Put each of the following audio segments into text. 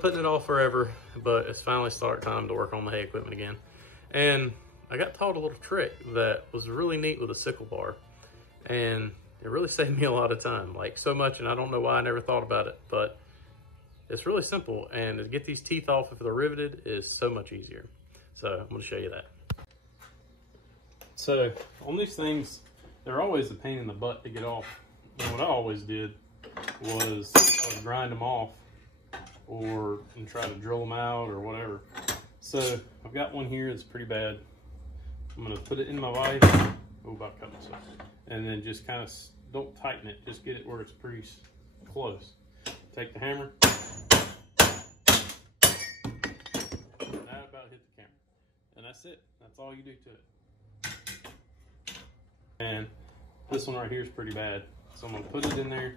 putting it off forever, but it's finally start time to work on the hay equipment again. And I got taught a little trick that was really neat with a sickle bar, and it really saved me a lot of time, like so much, and I don't know why I never thought about it, but it's really simple, and to get these teeth off if they're riveted is so much easier. So I'm gonna show you that. So on these things, they're always a pain in the butt to get off. And what I always did was I would grind them off and try to drill them out or whatever. So I've got one here that's pretty bad. I'm gonna put it in my vise, about cut myself, and then just kind of, don't tighten it, just get it where it's pretty close. Take the hammer, and that about hit the camera. And that's it, that's all you do to it. And this one right here is pretty bad. So I'm gonna put it in there,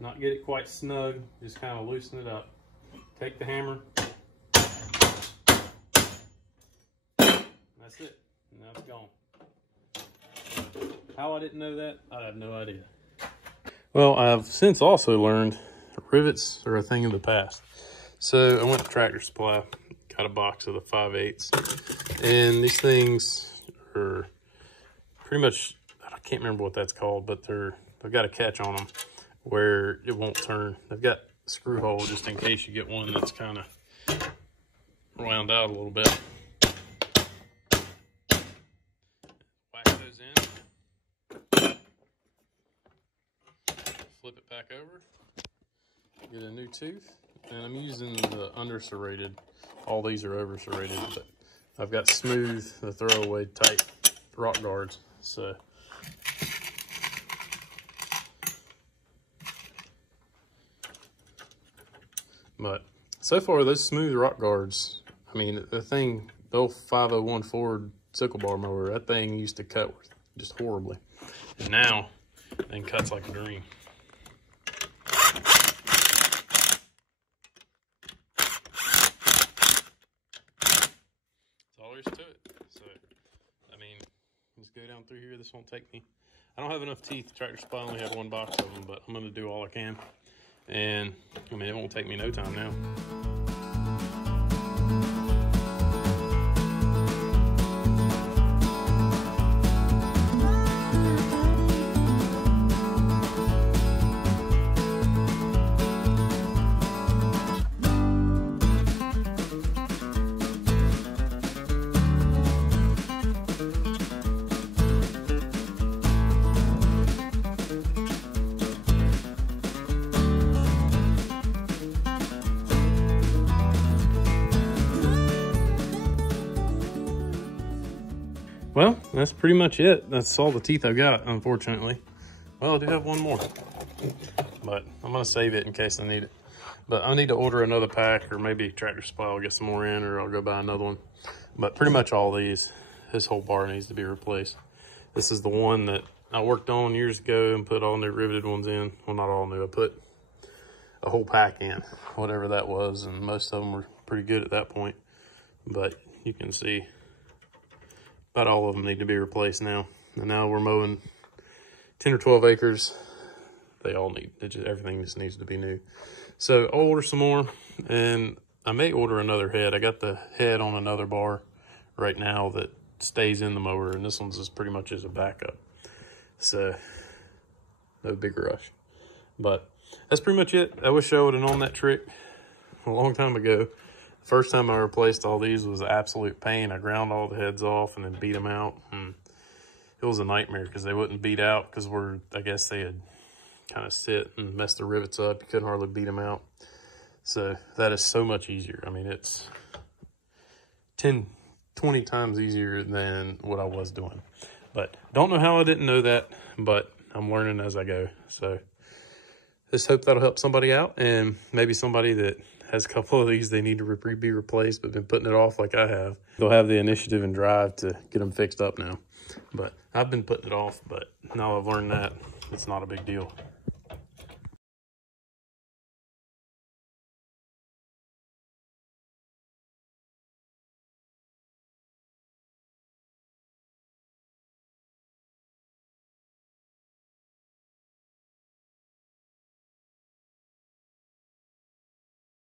not get it quite snug, just kind of loosen it up. Take the hammer, that's it, and now it's gone. How I didn't know that, I have no idea. Well, I've since also learned rivets are a thing of the past. So I went to Tractor Supply, got a box of the 5/8, and these things are pretty much, I can't remember what that's called, but they've got a catch on them where it won't turn. They've got a screw hole just in case you get one that's kind of wound out a little bit. Whack those in. Flip it back over. Get a new tooth. And I'm using the under serrated. All these are over serrated, but I've got smooth, the throwaway tight rock guards. So but so far, those smooth rock guards, I mean, the old 501 Ford sickle bar mower, that thing used to cut just horribly. And now, that thing cuts like a dream. That's all there is to it. So, I mean, just go down through here. This won't take me. I don't have enough teeth. Tractor Supply only had one box of them, but I'm going to do all I can. And I mean, it won't take me no time now. Well, that's pretty much it. That's all the teeth I've got, unfortunately. Well, I do have one more, but I'm gonna save it in case I need it. But I need to order another pack, or maybe Tractor Supply will get some more in, or I'll go buy another one. But pretty much all these, this whole bar needs to be replaced. This is the one that I worked on years ago and put all new riveted ones in. Well, not all new, I put a whole pack in, whatever that was, and most of them were pretty good at that point. But you can see about all of them need to be replaced now. And now we're mowing 10 or 12 acres. They all need, everything just needs to be new. So I'll order some more, and I may order another head. I got the head on another bar right now that stays in the mower, and this one's just pretty much as a backup. So no big rush. But that's pretty much it. I wish I would have known that trick a long time ago. First time I replaced all these was an absolute pain. I ground all the heads off and then beat them out. And it was a nightmare because they wouldn't beat out because I guess they had kind of sit and messed the rivets up. You couldn't hardly beat them out. So that is so much easier. I mean, it's 10, 20 times easier than what I was doing. But don't know how I didn't know that, but I'm learning as I go. So just hope that'll help somebody out, and maybe somebody that has a couple of these they need to be replaced but been putting it off like I have. They'll have the initiative and drive to get them fixed up now. But I've been putting it off, but now I've learned that it's not a big deal.